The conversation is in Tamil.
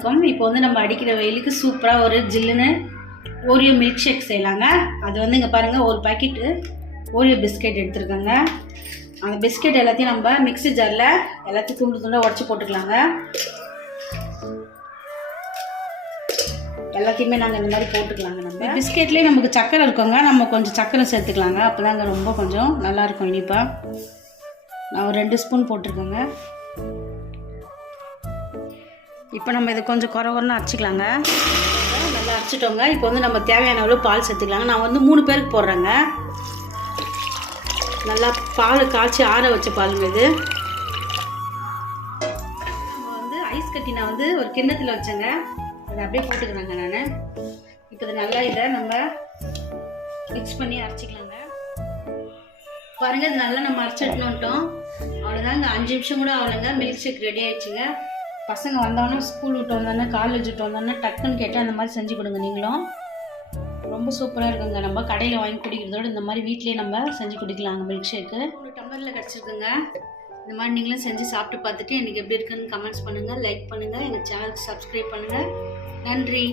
வணக்கம். இப்போ வந்து நம்ம அடிக்கிற வெயிலுக்கு சூப்பராக ஒரு ஜில்லுன்னு ஓரியோ மில்க் ஷேக் செய்யலாங்க. அது வந்து இங்கே பாருங்கள், ஒரு பாக்கெட்டு ஓரியோ பிஸ்கெட் எடுத்துருக்கோங்க. அந்த பிஸ்கெட் எல்லாத்தையும் நம்ம மிக்ஸி ஜாரில் எல்லாத்தையும் துண்டு துண்டாக உடச்சி போட்டுக்கலாங்க. எல்லாத்தையுமே நாங்கள் இந்த மாதிரி போட்டுக்கலாங்க. நம்ம பிஸ்கெட்லேயே நமக்கு சக்கரை இருக்கோங்க, நம்ம கொஞ்சம் சக்கரை சேர்த்துக்கலாங்க. அப்போ தாங்க ரொம்ப கொஞ்சம் நல்லாயிருக்கும் இனிப்பாக. நான் ஒரு 2 ஸ்பூன் போட்டிருக்கேங்க. இப்போ நம்ம இதை கொஞ்சம் குறன்னு அரைச்சிக்கலாங்க. நல்லா அரைச்சிட்டோங்க. இப்போ வந்து நம்ம தேவையான அளவு பால் சேர்த்துக்கலாங்க. நான் வந்து 3 பேருக்கு போடுறேங்க. நல்லா பால் காய்ச்சி ஆற வச்ச பாலுங்க இது. நம்ம வந்து ஐஸ் கட்டி நான் வந்து ஒரு கிண்ணத்தில் வச்சேங்க. அதை அப்படியே போட்டுக்கிறேங்க நான். இப்போ இது நல்லா இதை நம்ம மிக்ஸ் பண்ணி அரைச்சிக்கலாங்க. பாருங்கள், இது நல்லா நம்ம அரைச்சிட்டுன்னு வந்துட்டோம். அவ்வளோதாங்க, 5 நிமிஷம் கூட அவ்வளோங்க. மில்க் ஷேக் ரெடி ஆயிடுச்சுங்க. பசங்க வந்தோடனே, ஸ்கூல் விட்டு வந்தோடனே, காலேஜ் விட்டு வந்தோடனே டக்குன்னு கேட்டால் அந்த மாதிரி செஞ்சு கொடுங்க. நீங்களும் ரொம்ப சூப்பராக இருக்குங்க. நம்ம கடையில் வாங்கி குடிக்கிறதோட இந்த மாதிரி வீட்லேயே நம்ம செஞ்சு குடிக்கலாங்க. மில்க் ஷேக்கு ஒரு டம்ளரில் கிடச்சிருக்குங்க. இந்த மாதிரி நீங்களும் செஞ்சு சாப்பிட்டு பார்த்துட்டு எனக்கு எப்படி இருக்குன்னு கமெண்ட்ஸ் பண்ணுங்கள், லைக் பண்ணுங்கள், எங்கள் சேனலுக்கு சப்ஸ்கிரைப் பண்ணுங்கள். நன்றி.